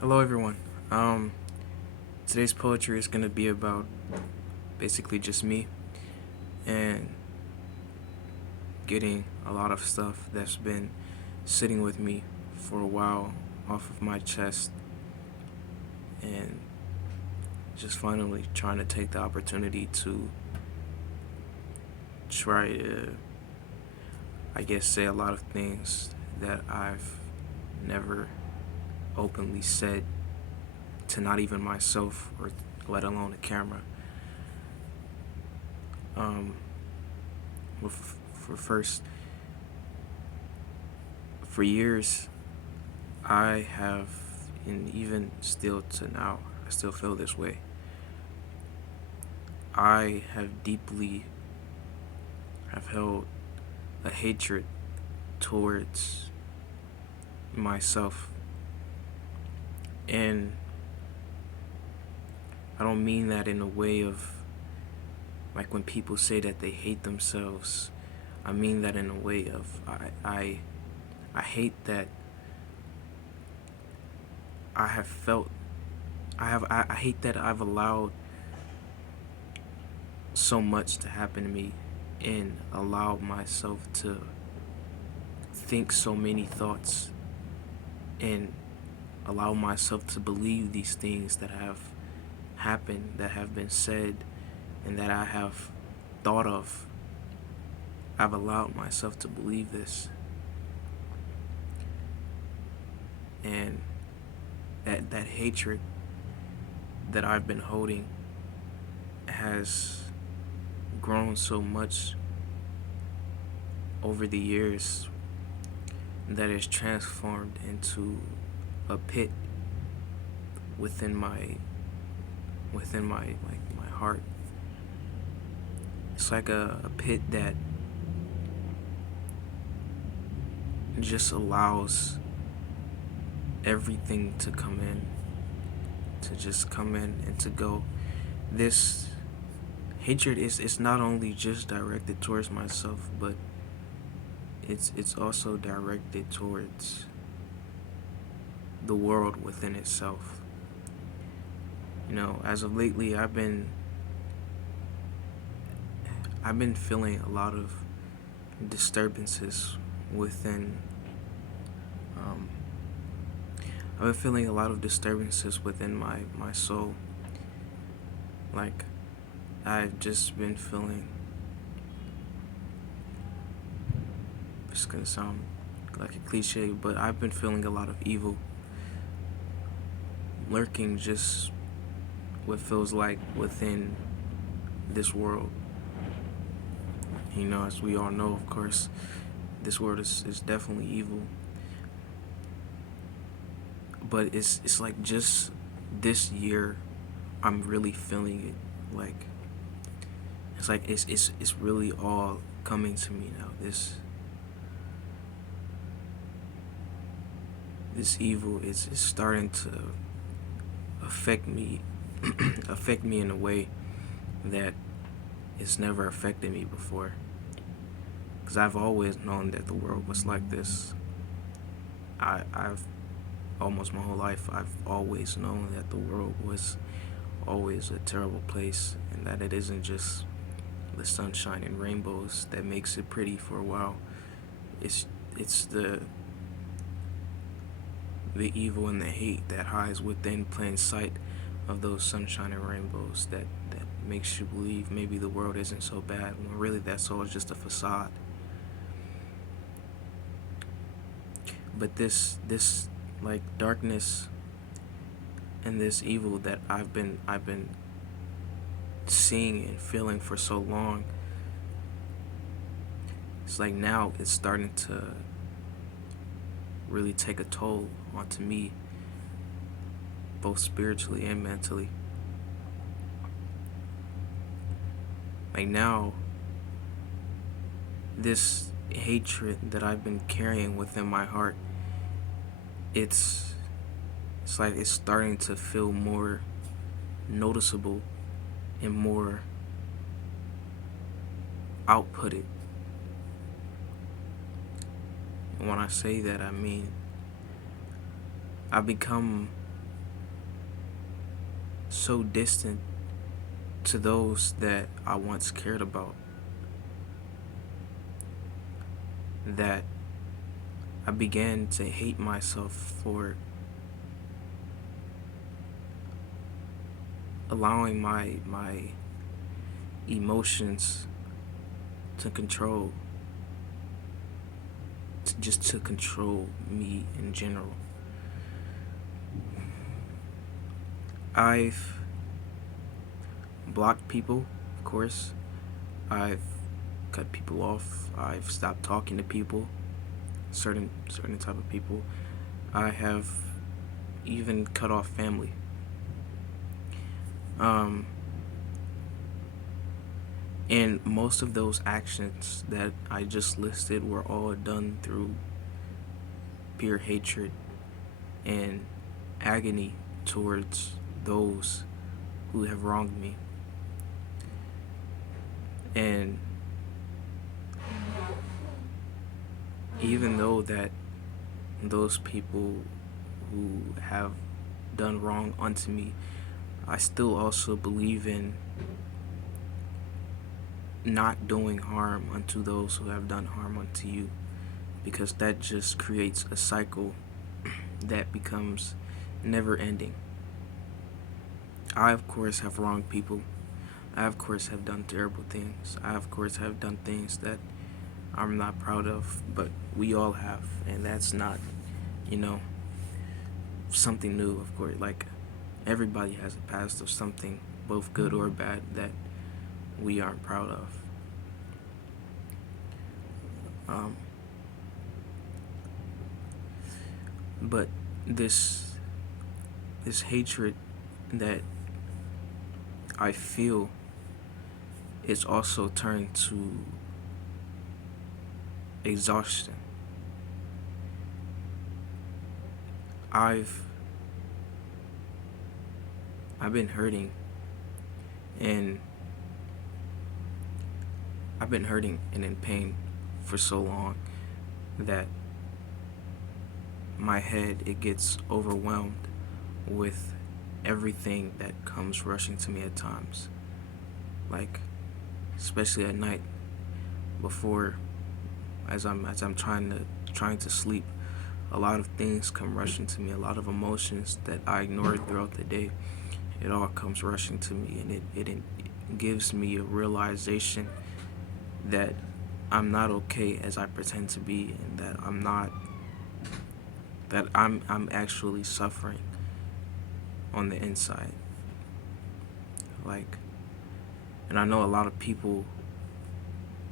Hello, everyone. Um, Today's poetry is going to be about basically just me and getting a lot of stuff that's been sitting with me for a while off of my chest and just finally trying to take the opportunity to try to, I guess, say a lot of things that I've never openly said to not even myself or let alone a camera. Um, for first, for years, I have, and even still to now, I still feel this way. I have held a hatred towards myself. And I don't mean that in a way of like when people say that they hate themselves. I mean that in a way of I hate that I have felt I hate that I've allowed so much to happen to me and allowed myself to think so many thoughts and allow myself to believe these things that have happened, that have been said, and that I have thought of. I've allowed myself to believe this, and that hatred that I've been holding has grown so much over the years that it's transformed into a pit within my like my heart. It's like a pit that just allows everything to come in, to just come in and to go. This hatred is it's not only just directed towards myself, but it's also directed towards the world within itself. As of lately, I've been feeling a lot of disturbances within. Um, I've been feeling a lot of disturbances within my soul. Like I've just been feeling. It's gonna sound like a cliche, but I've been feeling a lot of evil lurking just what feels like within this world. As we all know, of course, this world is definitely evil. But it's like just this year I'm really feeling it. Like it's like it's really all coming to me now. This evil is starting to affect me affect me in a way that it's never affected me before. Because I've always known that the world was like this. I've almost my whole life, I've always known that the world was always a terrible place and that it isn't just the sunshine and rainbows that makes it pretty for a while. It's it's the evil and the hate that hides within plain sight of those sunshine and rainbows that makes you believe maybe the world isn't so bad when really that's all just a facade. But this like darkness and this evil that I've been seeing and feeling for so long, it's like now it's starting to really take a toll onto me, both spiritually and mentally. Like now, this hatred that I've been carrying within my heart, it's it's like it's starting to feel more noticeable and more outputted. And when I say that, I mean I've become so distant to those that I once cared about that I began to hate myself for allowing my emotions to control to control me in general. I've blocked people, of course. I've cut people off. I've stopped talking to people, certain type of people. I have even cut off family. Um, and most of those actions that I just listed were all done through pure hatred and agony towards those who have wronged me. And even though that those people who have done wrong unto me, I still also believe in not doing harm unto those who have done harm unto you, because that just creates a cycle that becomes never ending. I, of course, have wronged people. I, of course, have done terrible things. I, of course, have done things that I'm not proud of, but we all have, and that's not, you know, something new, of course. Like, everybody has a past of something, both good or bad, that we aren't proud of. Um, but this hatred that I feel is also turned to exhaustion. I've been hurting, and I've been hurting and in pain for so long that my head, it gets overwhelmed with everything that comes rushing to me at times. Like, especially at night, before, as I'm trying to sleep, a lot of things come rushing to me, a lot of emotions that I ignored throughout the day. It all comes rushing to me, and it gives me a realization that I'm not okay as I pretend to be, and that I'm actually suffering on the inside. Like, and I know a lot of people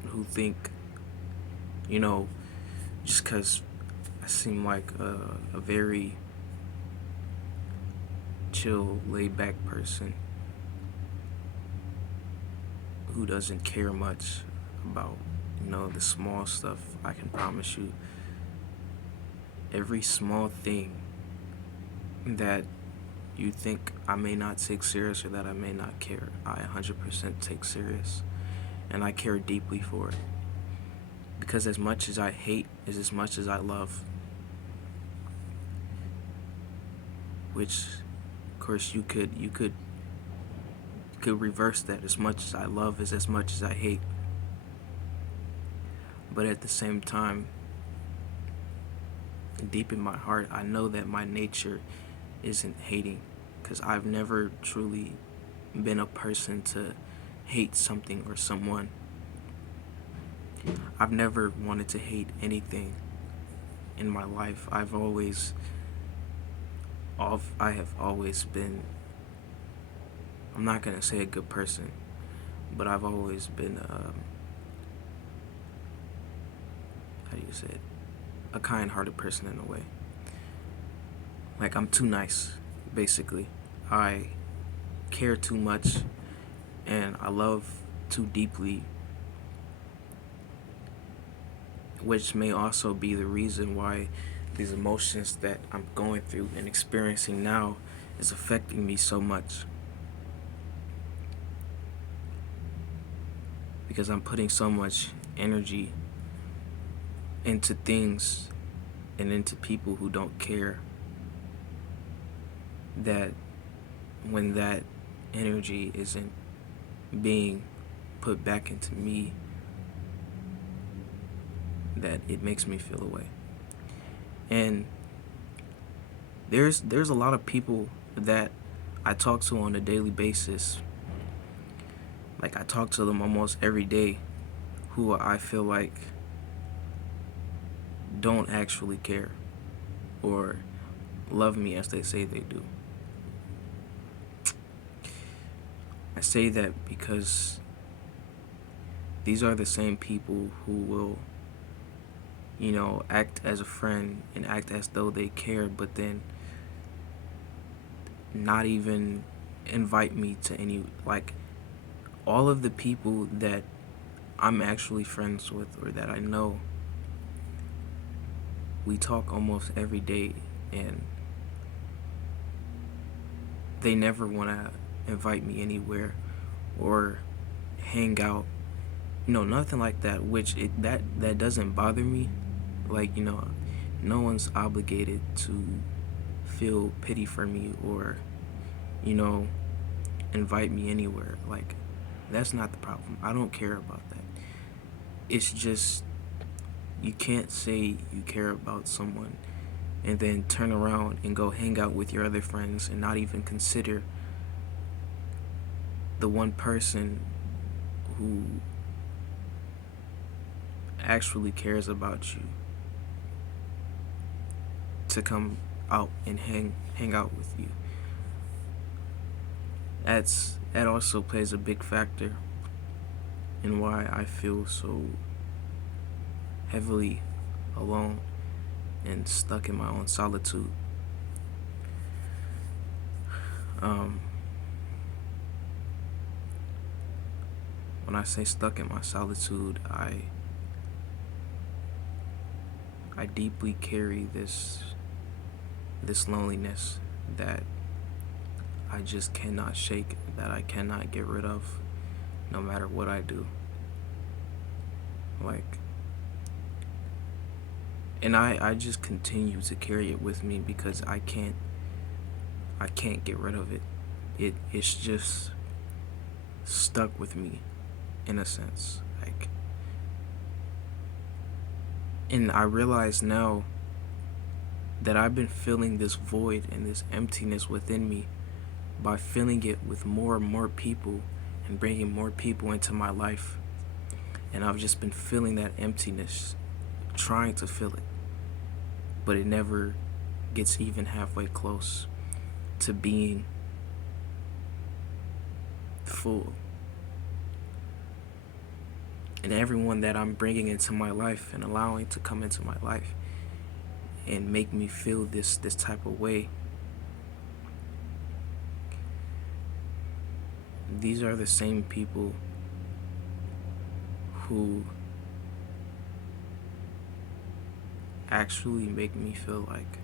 who think, you know, just because I seem like a very chill, laid back person who doesn't care much about, the small stuff, I can promise you, every small thing that you think I may not take serious or that I may not care, I 100% take serious, and I care deeply for it. Because as much as I hate is as much as I love. Which, of course, you could reverse that. As much as I love is as much as I hate. But at the same time, deep in my heart, I know that my nature isn't hating, because I've never truly been a person to hate something or someone. I've never wanted to hate anything in my life. I have always been, I'm not gonna say a good person, but I've always been, how do you say it, a kind-hearted person in a way. Like, I'm too nice, basically. I care too much, and I love too deeply, which may also be the reason why these emotions that I'm going through and experiencing now is affecting me so much. Because I'm putting so much energy into things and into people who don't care, that when that energy isn't being put back into me, that it makes me feel away. And there's a lot of people that I talk to on a daily basis. Like, I talk to them almost every day, who I feel like don't actually care or love me as they say they do. I say that because these are the same people who will, act as a friend and act as though they care, but then not even invite me to any, like, all of the people that I'm actually friends with or that I know, we talk almost every day, and they never want to invite me anywhere or hang out, nothing like that, which that doesn't bother me. Like, no one's obligated to feel pity for me or, you know, invite me anywhere. Like, that's not the problem. I don't care about that. It's just, you can't say you care about someone and then turn around and go hang out with your other friends and not even consider the one person who actually cares about you to come out and hang out with you. That also plays a big factor in why I feel so heavily alone and stuck in my own solitude. Um, when I say stuck in my solitude, I deeply carry this loneliness that I just cannot shake, that I cannot get rid of, no matter what I do. Like, and I just continue to carry it with me because I can't get rid of it. It's just stuck with me in a sense. Like, and I realize now that I've been feeling this void and this emptiness within me by filling it with more and more people and bringing more people into my life. And I've just been feeling that emptiness, trying to fill it, but it never gets even halfway close to being full. And everyone that I'm bringing into my life and allowing to come into my life and make me feel this type of way, these are the same people who actually make me feel like